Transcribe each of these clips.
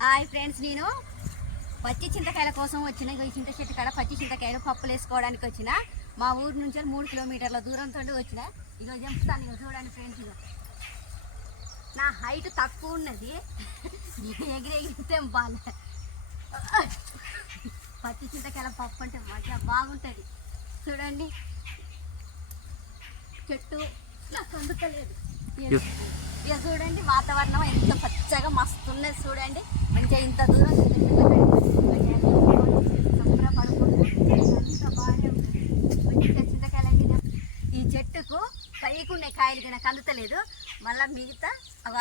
Hi friends, నేను పచ్చి చింతకాయల కోసం వచ్చిన. ఈ చింత చెట్టు కాడ పచ్చి చింతకాయలు పప్పులు వేసుకోవడానికి వచ్చిన. మా ఊరు నుంచి 3 కిలోమీటర్ల దూరంతో వచ్చిన. ఇక చెప్తాను, ఇక చూడండి ఫ్రెండ్స్. ఇక నా హైట్ తక్కువ ఉన్నది, ఎగిరెగిరితే బాగా. పచ్చి చింతకాయల పప్పు అంటే మజా బాగుంటుంది. చూడండి, చెట్టు నాకు అందుతలేదు. ఇక చూడండి, వాతావరణం ఎంత పచ్చగా మస్తు ఉన్నది. చూడండి, మంచిగా ఇంత దూరం అంత బాగానే ఉంటుంది. మంచిగా చింతకాయలు ఈ చెట్టుకు పైకి ఉన్నాయి కాయలు, నాకు అందుతలేదు. మళ్ళీ మిగతా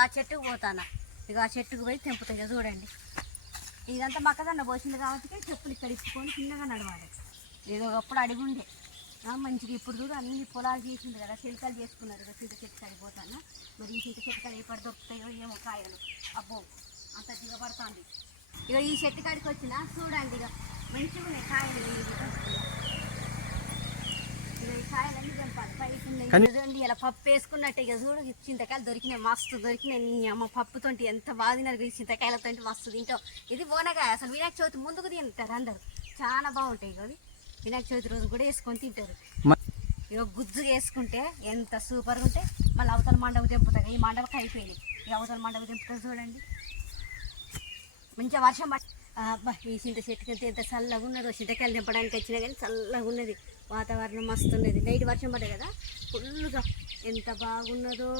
ఆ చెట్టుకు పోతాను. ఇక ఆ చెట్టుకు పోయి తెంపుతాయి. ఇక చూడండి, ఇదంతా మక్కదన్న పోసింది కాబట్టి చెప్పులు ఇక్కడ ఇచ్చుకొని చిన్నగా నడవాలి. ఇది ఒకప్పుడు అడిగుండే మంచిగా. ఇప్పుడు చూడు అన్ని పొలాలు చేసింది కదా, చిలకలు చేసుకున్నారు. ఇక చింత చెట్టు కడిపోతాను. మరి ఈ చింత చెట్టు కాడ ఎప్పుడు దొరుకుతాయో ఏమో కాయలు. అబ్బో, అంత దిగబడుతుంది. ఇక ఈ చెట్టు కాడికి వచ్చిన చూడండి, ఇక మంచిగా ఉన్నాయి కాయలు. ఇక ఈ కాయలన్నీ తెంపాలి. పైకి చూడండి, ఇలా పప్పు వేసుకున్నట్టు. ఇక చూడు, చింతకాయలు దొరికినాయి, మస్తు దొరికినాయి. నీ అమ్మ పప్పుతోటి ఎంత బాగా తిన్నారు. ఈ చింతకాయలతో మస్తు తింటాం. ఇది బోనకాయ. అసలు వినాయక చవితి ముందుకు తింటారు అందరు, చాలా బాగుంటాయి. ఇక వినాయక చవితి రోజు కూడా వేసుకొని తింటారు. ఇక గుజ్జు వేసుకుంటే ఎంత సూపర్గా ఉంటే. మళ్ళీ అవతల మండపం తెంపుతాయి. ఈ మండపం అయిపోయినాయి. ఈ అవతల మండపం తెంపుతారు. చూడండి, మంచిగా వర్షం పట్టి ఈ చింత చెట్టుకి ఎంత చల్లగా ఉన్నదో. చింతకాయలు తెంపడానికి వచ్చినా కానీ చల్లగా ఉన్నది. వాతావరణం మస్తు ఉన్నది. నైట్ వర్షం పడ్డాయి కదా, ఫుల్గా ఎంత బాగున్నదో.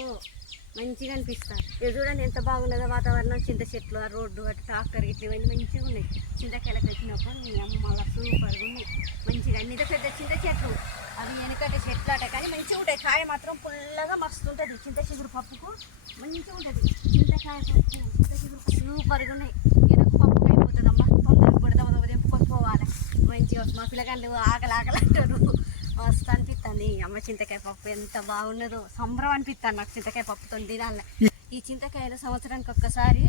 మంచిగా అనిపిస్తుంది. ఇక చూడండి ఎంత బాగున్నదో వాతావరణం. చింత చెట్లు, ఆ రోడ్డు, అటు ట్రాక్టర్ ఇట్లా ఇవన్నీ మంచిగా ఉన్నాయి. చింతకాయలకు వచ్చినప్పుడు మీ అమ్మ మళ్ళీ సూపర్గా ఉన్నాయి. మంచిగా అన్ని పెద్ద చింత చెట్లు, అవి వెనకటి చెట్లు అట, కానీ మంచిగా ఉంటాయి. కాయ మాత్రం పుల్లగా మస్తు ఉంటుంది. చింత చిగురు పప్పుకు మంచిగా ఉంటుంది. చింతకాయ పప్పు, చింత చిగురు సూపర్గా ఉన్నాయి. ఈయనకు పప్పు అయిపోతుందమ్మా, తొందరగా కూడా తెంపుకొని పోవాలి. మంచిగా మా పిల్లగాళ్ళు ఆకలి అంటారు. మస్తు అనిపిస్తుంది. అమ్మ చింతకాయ పప్పు ఎంత బాగున్నదో. సంబరం అనిపిస్తాను నాకు చింతకాయ పప్పుతో తినాలి. ఈ చింతకాయలు సంవత్సరానికి ఒక్కసారి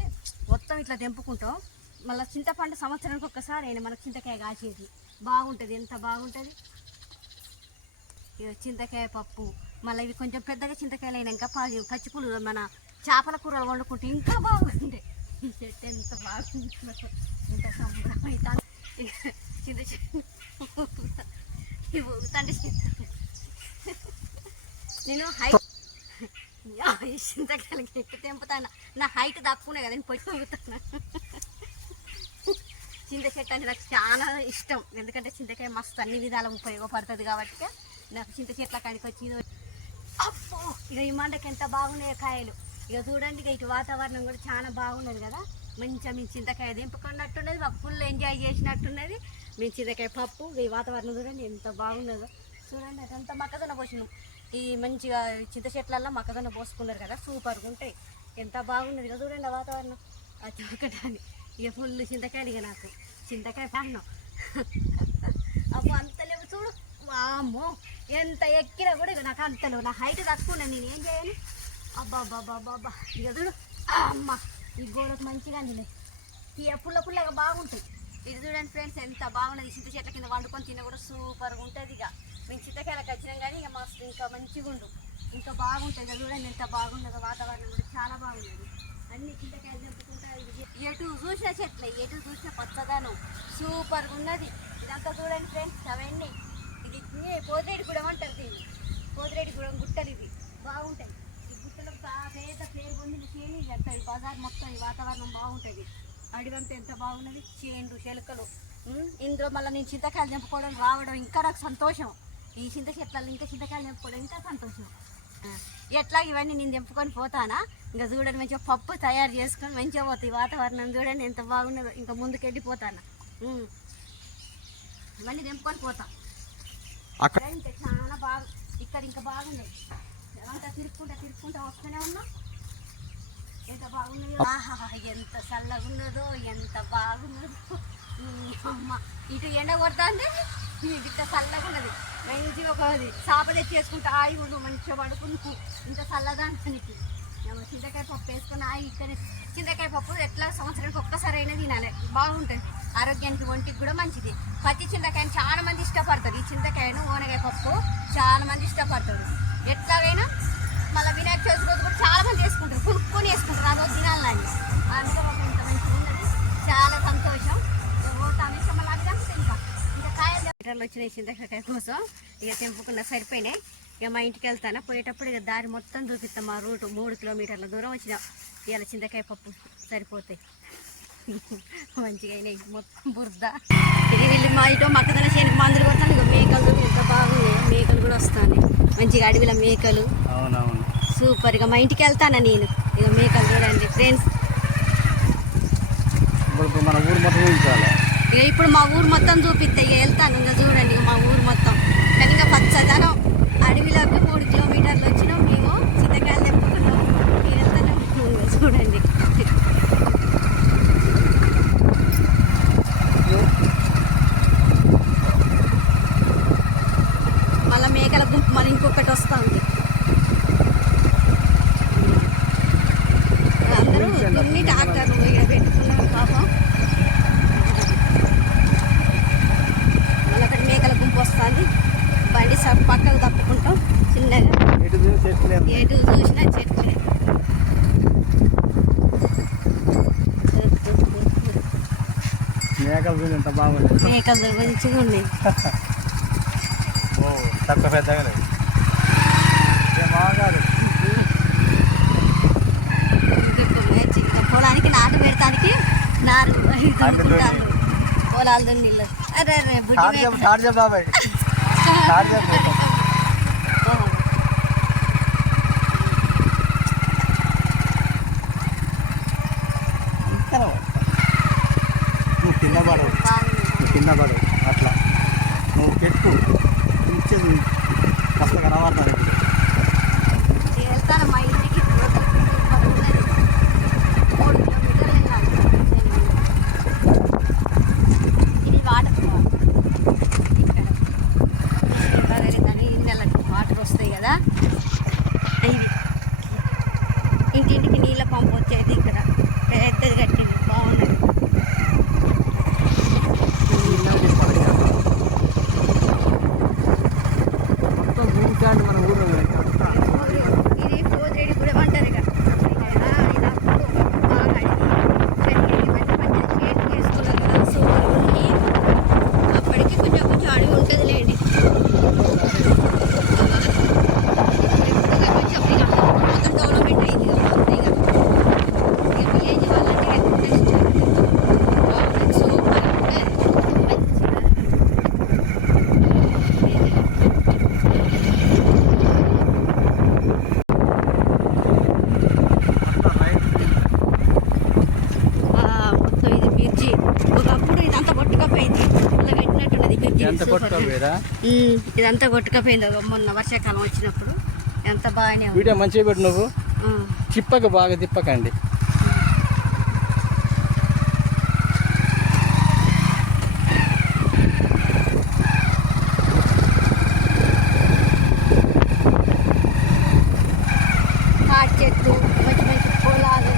మొత్తం ఇట్లా తెంపుకుంటాం. మళ్ళీ చింతపండు సంవత్సరానికి ఒక్కసారి అయినా మనకు చింతకాయ కాచేది బాగుంటుంది. ఎంత బాగుంటుంది. చింతకాయ పప్పు, మళ్ళీ ఇవి కొంచెం పెద్దగా చింతకాయలు అయినాక పచ్చిపులు మన చేపల కూరలు వండుకుంటే ఇంకా బాగుంటుంది. ఈ చెట్టు ఎంత బాగుంటుందో, ఎంత సంబరం అవుతుంది. చింత చెట్టు నేను చింతకాయలకి ఎక్కువ తెంపుతాను. నా హైట్ తక్కువనే కదా, నేను పొట్టి తెంపుతాను. చింత చెట్టు అంటే నాకు చాలా ఇష్టం. ఎందుకంటే చింతకాయ మస్తు అన్ని విధాలు ఉపయోగపడుతుంది కాబట్టి నాకు చింత చెట్ల కాడికి వచ్చి. అబ్బో, ఇక ఈ మండకి ఎంత బాగున్నాయో కాయలు. ఇక చూడండి, ఇక ఇటు వాతావరణం కూడా చాలా బాగున్నది కదా. మంచిగా మేము చింతకాయ దింపుకున్నట్టున్నది, మాకు ఫుల్ ఎంజాయ్ చేసినట్టున్నది. మేము చింతకాయ పప్పు, ఈ వాతావరణం చూడండి ఎంత బాగున్నదో. చూడండి, అదంతా మొక్కజొన్న పోసినాం. ఈ మంచిగా చింత చెట్లల్లో మొక్కజొన్న పోసుకున్నారు కదా, సూపర్గా ఉంటాయి. ఎంత బాగున్నది కదా. చూడండి ఆ వాతావరణం, అది ఒకటాన్ని. ఇక ఫుల్ చింతకాయలు. ఇక నాకు చింతకాయ పాడినాం. అబ్బో, అంతలేవు చూడు. అమ్మో, ఎంత ఎక్కినా కూడా ఇక నాకు అంతలేవు. నా హైట్ తక్కువ ఉన్నది, నేను ఏం చేయాలి. అబ్బా అబ్బా అబ్బా అబ్బా. ఇక చూడు, అమ్మ ఈ గోడకు మంచిగా అందినాయి. ఇక పుల్లగా బాగుంటాయి. ఇది చూడండి ఫ్రెండ్స్, ఎంత బాగున్నది. చింత చెట్ల కింద వండుకొని తిన్న కూడా సూపర్గా ఉంటుంది. ఇక మేము చింతకాయలకు వచ్చినాం కానీ ఇక మస్తు ఇంకా మంచిగా ఉండు, ఇంకా బాగుంటుంది. ఇక చూడండి ఎంత బాగున్నదో. వాతావరణం కూడా చాలా బాగున్నది. అన్ని చింతకాయలు తెంపుకుంటా. ఎటు చూసిన చెట్లే, ఎటు చూసిన పచ్చదనం సూపర్గా ఉన్నది. ఇదంతా చూడండి ఫ్రెండ్స్, అవన్నీ ఇది పోతిరెడ్డిగూడెం అంటారు. దీన్ని పోతిరెడ్డిగూడెం గుట్టలు ఇవి బాగుంటాయి. ఈ గుట్టలకు పేద పేరు పొందిన చేని వెళ్తాయి. బజార్ మొత్తం ఈ వాతావరణం బాగుంటుంది. అడివంతా ఎంత బాగున్నది. చేన్లు, చెలకలు. ఇందులో మళ్ళీ నేను చింతకాయలు తెంపుకోవడం రావడం ఇంకా నాకు సంతోషం. ఈ చింత చెట్లలో ఇంకా చింతకాయలు తెంపుకోవడం ఇంకా సంతోషం. ఎట్లా ఇవన్నీ నేను తెంపుకొని పోతానా. ఇంకా చూడండి, మంచిగా పప్పు తయారు చేసుకొని మంచిగా పోతాయి. వాతావరణం చూడండి ఎంత బాగున్నదో. ఇంకా ముందుకు వెళ్ళిపోతాను. ఇవన్నీ తెంపుకొని పోతాం. ఇంకా చాలా బాగా ఇక్కడ ఇంకా బాగున్నాయి. అంతా తిరుక్కుంటా వస్తూనే ఉన్నాం. ఎంత బాగున్నదో. ఆహా, ఎంత చల్లగా ఉన్నదో, ఎంత బాగున్నదో. అమ్మ, ఇటు ఎండ కొడుతుంది, ఇంత చల్లగా ఉన్నది. మంచిగా ఒకది చేప తెచ్చేసుకుంటా ఆయి ఉండు, మంచిగా పడుకుంటూ ఇంత చల్లదానికి. చింతకాయ పప్పు వేసుకుని ఆయి ఇక్కడ. చింతకాయ పప్పు ఎట్లా సంవత్సరానికి ఒక్కసారి అయినా తినాలి, బాగుంటుంది. ఆరోగ్యానికి, ఒంటికి కూడా మంచిది. పచ్చి చింతకాయని చాలా మంది ఇష్టపడతారు. ఈ చింతకాయను ఓనగాయ పప్పు చాలా మంది ఇష్టపడతారు. ఎట్లాగైనా మళ్ళీ వినాయక చవితి రోజు కూడా చాలా మంది వేసుకుంటారు, కొనుక్కొని వేసుకుంటారు. ఆ రోజు తినాలని. అందులో ఇంత మంచిగా ఉన్నది. కిలోమీటర్లు వచ్చినాయి చింతకాయ కోసం. ఇక తెంపుకున్న సరిపోయినాయి. ఇక మా ఇంటికి వెళ్తాను. పోయేటప్పుడు ఇక దారి మొత్తం చూపిస్తాం. మా రూటు 3 కిలోమీటర్ల దూరం వచ్చినాం. ఇవాళ చింతకాయ పప్పు సరిపోతాయి. మంచిగా అయినాయి, మొత్తం బురద. ఇక వీళ్ళు మా ఇటో మక్కదన చేనికి మందులు కొడతాను. ఇక మేకలు ఎంత బాగున్నాయి, మేకలు కూడా వస్తాయి మంచిగా, అడవిలో మేకలు. అవునవును సూపర్. ఇక మా ఇంటికి వెళ్తాను నేను. ఇక మేకలు చూడండి ఫ్రెండ్స్. ఇప్పుడు మన ఊరు మొత్తం చూపించాలి. ఇక ఇప్పుడు మా ఊరు మొత్తం చూపిస్తా. ఇక వెళ్తాను. ఇంకా చూడండి ఇక మా ఊరు మొత్తం. కానీ ఇంకా పచ్చదనం అడవిలోకి 3 కిలోమీటర్లు వచ్చినాం. మేము చింతకాయలు తెప్పుకున్నాం. మీరు వెళ్తాను చూడండి. మళ్ళీ మేకల గుంపు మళ్ళీ ఇంకొకటి వస్తూ ఉంది. అందరూ దున్ని ట్రాక్టర్లు ఇక్కడ పెట్టుకున్నారు పాపం. మళ్ళీ ఒకటి మేకల గుంపు వస్తుంది. బండి పక్కకు తప్పుకుంటాం చిన్నగా. ఎటు చూసినా చెట్లే. మేకలు ఎంత బాగుంది. మేకలు మంచిగా ఉన్నాయి. తక్కువ పెద్దగా బాగాదు. పొలానికి నాటు పెడతానికి నారు దున్నుకుంటారు. పొలాలు దున్నిళ్ళు. అరే అరే బుజ్జి బాబాయ్ కింద పడవు అట్లా. నువ్వు పెట్టు ఇచ్చేది కష్టంగా కనబడతాను. వెళ్తాను మా ఇంటికి. 3 కిలోమీటర్లు వెళ్ళాలి. ఇది వాటర్ ఇక్కడ వాటర్ వస్తాయి కదా. ఇది ఇంటింటికి నీళ్ళ పంపు వచ్చేది. ఇక్కడ పెద్దది కట్టింది, బాగున్నది. మన ఊరు ఇది పోతేడి కూడా అంటారు. ఇక ఇది అప్పుడు బాగా చేతికి వేసుకున్నారు కదా. సూపర్ ఉంది. అప్పటికి కొంచెం కొంచెం అడవి ఉంటుందిలేండి. కొంచెం ఇక మొత్తం డెవలప్మెంట్ అయింది కదా. ఇక విలేజ్ వాళ్ళంటే సూపర్ ఉంటుంది. మొత్తం ఇది బ్రిడ్జి. ఒకప్పుడు ఇదంతా కొట్టుకపోయింది. ఇలా కట్టినట్టున్నది బ్రిడ్జి. ఇదంతా కొట్టుకపోయింది మొన్న వర్షాకాలం వచ్చినప్పుడు. ఎంత బాగానే వీడియో మంచిగా పెట్టు. నువ్వు చిప్పక బాగా తిప్పకండి. తాటి చెట్లు, మంచి మంచి పొలాలు.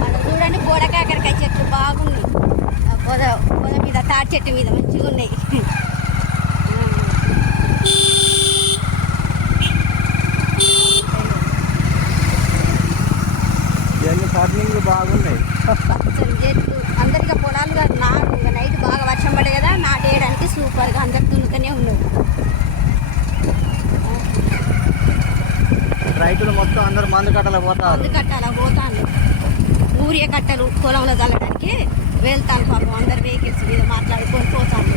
మనం చూడండి గోడ కాకరకాయ చెట్లు బాగున్నాయి. పొద మీద తాటి చెట్టు మీద మంచిగా ఉన్నాయి. ఫార్మింగ్ బాగున్నాయి. పచ్చని చెట్లు. అందరికీ పొలాలు కాదు, నాటు. ఇంకా నైట్ బాగా వర్షం పడే కదా, నాటేయడానికి సూపర్గా అందరు దున్నుకనే ఉన్నారు. రైతులు మొత్తం అందరు మందు కట్టాల పోతారు. మందు కట్టాల పోతాను. ఊరియా కట్టలు పొలంలో చల్లడానికి వెళ్తాను. పాపం అందరు వెహికల్స్ మీద మాట్లాడుకొని పోతాను.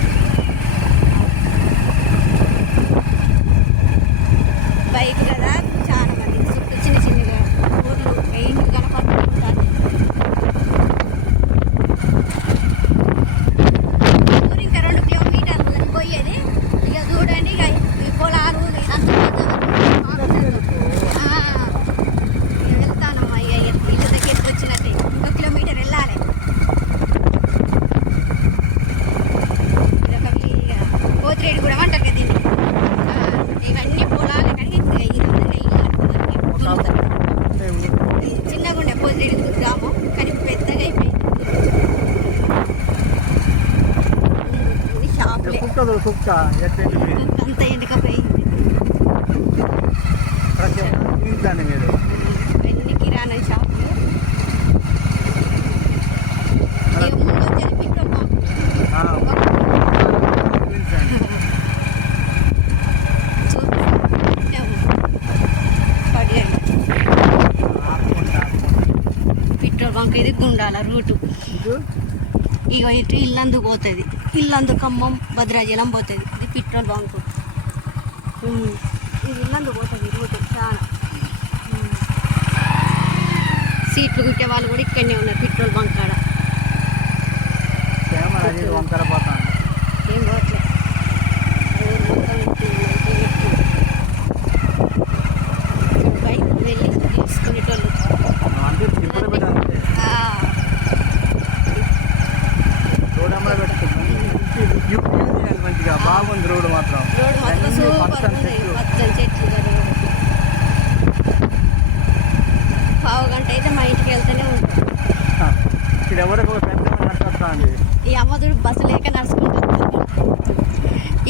బైక్ కదా, చాలా మంది చుట్టూ చిన్న చిన్నగా ఊర్లు ఇంటి కనపడుతుంటారు. ఊరు ఇంకా 2 కిలోమీటర్లు పోయేది. ఇక చూడండి ఇక ఈ పొలాలు ఇదంతా వెళ్తానమ్మా. ఇక ఇల్లు దగ్గరికి వచ్చినట్టే. 1 కిలోమీటర్ వెళ్ళాలి. ఇక పోతిరేడు కూడా అంటారు కదా దీన్ని. ఇవన్నీ పొలాలు కానీ చిన్నగా ఉండే పోతిరేడు గ్రామం, కానీ పెద్దగా అయిపోయింది. షాపులే అంత ఎండుకపోయింది. ఎన్ని ఇది గుండాల రూటు. ఇక ఇటు ఇల్లందుకు పోతుంది, ఇల్లందు ఖమ్మం భద్రాచలం పోతుంది. ఇది పెట్రోల్ బంకు. ఇది ఇల్లందుకు పోతుంది రూటు చాలా. సీట్లు కుట్టే వాళ్ళు కూడా ఇక్కడనే ఉన్నారు పెట్రోల్ బంక్ కాడ. ఏం పోవట్లేదు వెళ్ళి తీసుకునేటోళ్ళు. మంచిగా బాగుంది రోడ్డు మాత్రం. రోడ్డు మాత్రం సూపర్ ఉంది. పచ్చని చెట్లు కదా. పావు గంట అయితే మా ఇంటికి వెళ్తూనే ఉంటాం. ఇక్కడ ఎవరికి ఒక పెద్ద నడుస్తుంది. ఈ అమ్మదుడు బస్సు లేక నడుచుకుంటా.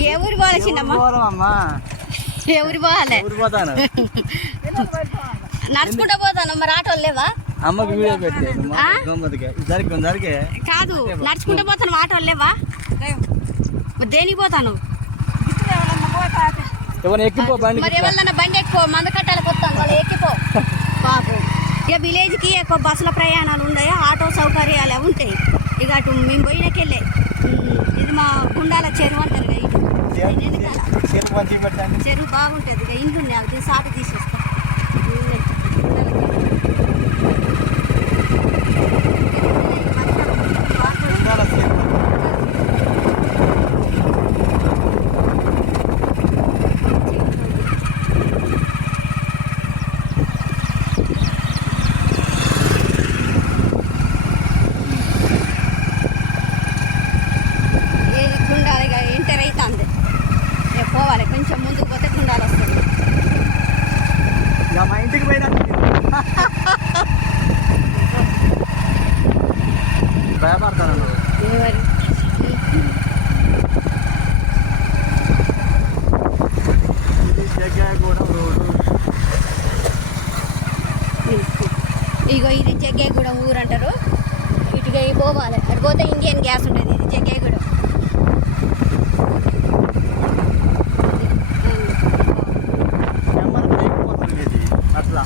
ఏ ఊరి పోవాలి చిన్నమ్మ? అమ్మా ఏ ఊరి పోవాలి? పోతాను నడుచుకుంటా పోతాను. మరి ఆటోలు లేవా? అమ్మకి వీడియో పెట్టే కాదు, నడుచుకుంటా పోతాను. ఆటోలు లేవా? దేనికి పోతాను? ఎవరు ఎక్కిపో బండి. మరి ఎవరన్నా బండి ఎక్కువ మంద కట్టాలకు వస్తాను, వాళ్ళు ఎక్కిపో బాబు. ఇక విలేజ్కి ఎక్కువ బస్సుల ప్రయాణాలు ఉన్నాయి, ఆటో సౌకర్యాలు అవి ఉంటాయి. ఇక అటు మేము పోయినకెళ్ళే ఇది మా గుండాల చెరువు అంటారు కదా. చెరువు బాగుంటుంది. ఇక ఇండ్లు ఉన్నాయి, అవి సాటు తీసేస్తాం. పోవాలి కొంచెం ముందుకు పోతే గుండాలు వస్తుంది. మా ఇంటికి పోయినా భయపడతాను. ఇగో ఇది జగ్గేగూడెం ఊరు అంటారు. ఇటుగా పోవాలి, అటు పోతే ఇండియన్ గ్యాస్ ఉంటుంది. ఇది జగ్గేగూడెం. అట్లా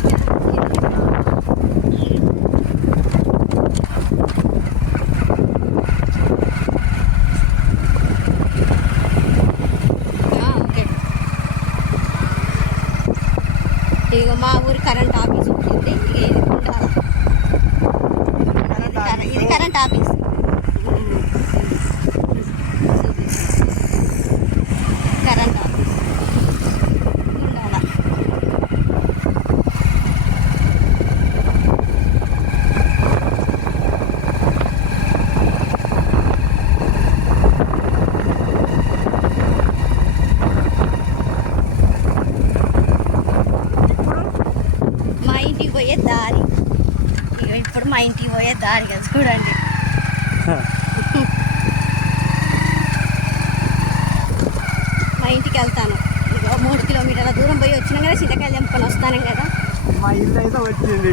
ఇక మా ఊరి కరెంట్ ఆఫీస్ ఉంటుంది. ఇక ఇది ఉండాలి. ఇది కరెంట్ ఆఫీస్. కరెంట్ ఆఫీస్ ఉండాలి. మా ఇంటికి పోయే దారి. ఇప్పుడు మా ఇంటికి పోయే దారి కదా చూడండి. మా ఇంటికి వెళ్తాను. ఇక 3 కిలోమీటర్ల దూరం పోయి వచ్చినా కదా, చింతకాయలు తెంపుకొని వస్తాను కదా. మా ఇల్లు అయితే వచ్చింది.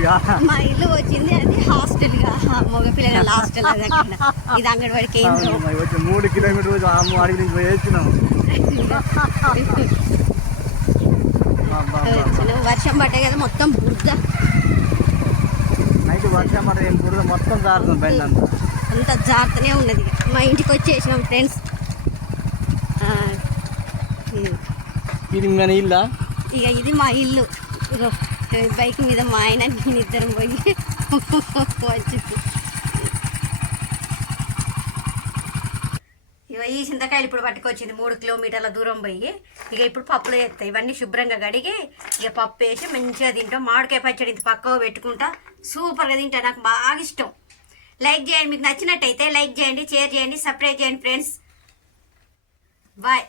మా ఇల్లు వచ్చింది. అది హాస్టల్గా మగ పిల్లల హాస్టల్. అది అక్కడ ఇది అంగన్వాడి కేంద్రం. 3 కిలోమీటర్లు వర్షం పడ్డాయి కదా, మొత్తం బురద. వర్షం పడ్డ బురద మొత్తం జారుతుంది బండి అంతా జారుతూనే ఉన్నది. మా ఇంటికి వచ్చేసినాం ఫ్రెండ్స్. ఇది మన ఇల్లా? ఇక ఇది మా ఇల్లు. ఇక బైక్ మీద మా ఆయన నేను ఇద్దరం పోయి వచ్చి ఇక ఈ చింతకాయలు ఇప్పుడు పట్టుకొచ్చింది 3 కిలోమీటర్ల దూరం పోయి. ఇక ఇప్పుడు పప్పులు వేస్తాయి. ఇవన్నీ శుభ్రంగా కడిగి ఇక పప్పు వేసి మంచిగా తింటాం. మామిడికాయ పచ్చడి ఇంత పక్కకు పెట్టుకుంటా సూపర్గా తింటా. నాకు బాగా ఇష్టం. లైక్ చేయండి, మీకు నచ్చినట్టయితే లైక్ చేయండి, షేర్ చేయండి, సబ్స్క్రైబ్ చేయండి ఫ్రెండ్స్. బాయ్.